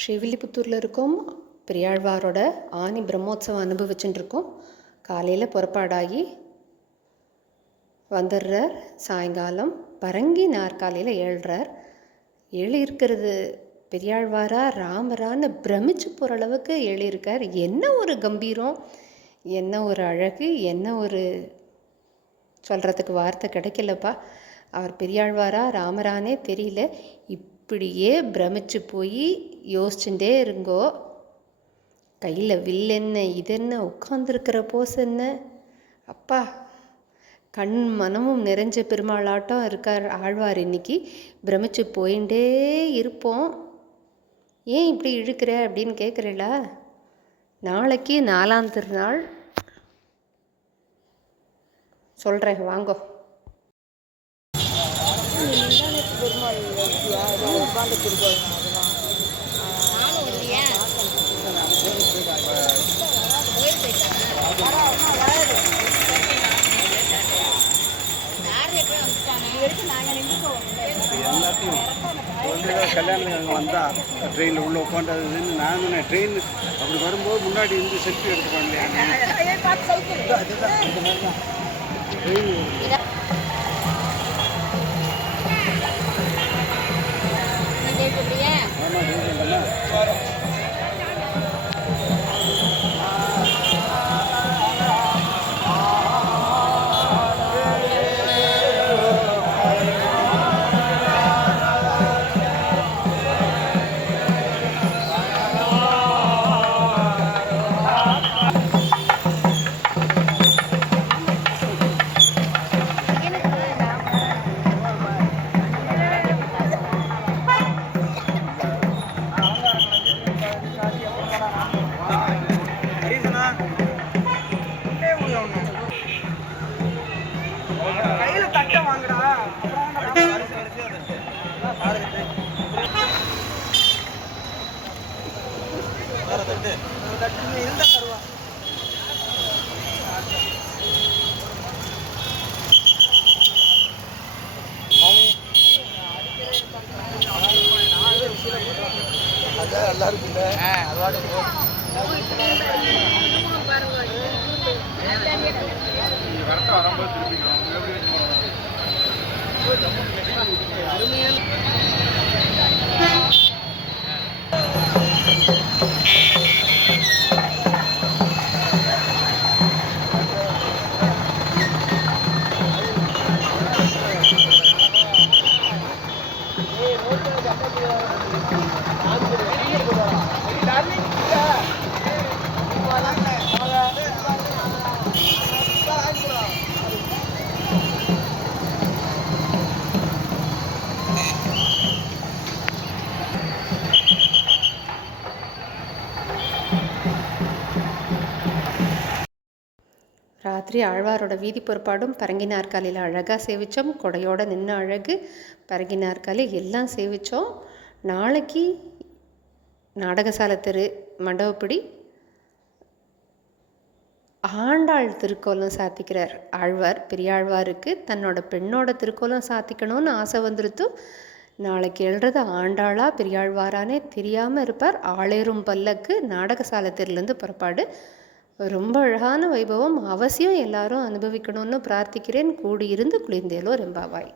ஸ்ரீவில்லிபுத்தூரில் இருக்கோம். பெரியாழ்வாரோட ஆனி பிரம்மோற்சவம் அனுபவிச்சுட்டு இருக்கோம். காலையில் புறப்பாடாகி வந்துடுறார். சாயங்காலம் பரங்கி நாற்காலியில் ஏழ்றார். எழுதியிருக்கிறது பெரியாழ்வாரா ராமரான்னு பிரமிச்சு போகிற அளவுக்கு எழுதியிருக்கார். என்ன ஒரு கம்பீரம், என்ன ஒரு அழகு, என்ன ஒரு சொல்கிறதுக்கு வார்த்தை கிடைக்கலப்பா. அவர் பெரியாழ்வாரா ராமரானே தெரியல. இப்படியே பிரமிச்சு போய் யோசிச்சுட்டே இருங்கோ. கையில் வில் என்ன, இது என்ன, உட்காந்துருக்கிற போஸ் என்ன, அப்பா கண் மனமும் நிறைஞ்ச பெருமாளாட்டம் இருக்கார் ஆழ்வார். இன்னைக்கு பிரமிச்சு போயிட்டே இருப்போம். ஏன் இப்படி இழுக்கிற அப்படின்னு கேட்குறீங்களா? நாளைக்கு 4ஆம் திருநாள் சொல்கிறேன், வாங்கோ. எல்லாத்தையும் கல்யாணத்துக்கு அங்கே வந்தால் ட்ரெயினில் உள்ளே உட்காண்டதுன்னு நான் சொன்னேன். ட்ரெயின் அப்படி வரும்போது முன்னாடி இருந்து செல்ஃபி எடுத்துப்பாங்க இல்லையா, இந்த மாதிரி தான் ட்ரெயின். நல்லா இருக்குல்ல, அதோட வரும்போது ராத்திரி ஆழ்வாரோட வீதி பொறுப்பாடும் பரங்கி நாற்காலியில் அழகாக சேவித்தோம். கொடையோடு நின்ன அழகு, பரங்கி நாற்காலி எல்லாம் சேவித்தோம். நாளைக்கு நாடகசாலை தெரு மண்டபப்படி ஆண்டாள் திருக்கோலம் சாத்திக்கிறார் ஆழ்வார். பெரியாழ்வாருக்கு தன்னோட பெண்ணோட திருக்கோலம் சாத்திக்கணும்னு ஆசை வந்துருத்து. நாளைக்கு எழுறது ஆண்டாளா பெரியாழ்வாரானே தெரியாமல் இருப்பார். ஆளேறும் பல்லக்கு நாடகசாலை தெருலேருந்து புறப்பாடு. ரொம்ப அழகான வைபவம். அவசியம் எல்லாரும் அனுபவிக்கணும்னு பிரார்த்திக்கிறேன். கூடியிருந்து குளிர்ந்தேலோ ரெம்பாவாய்.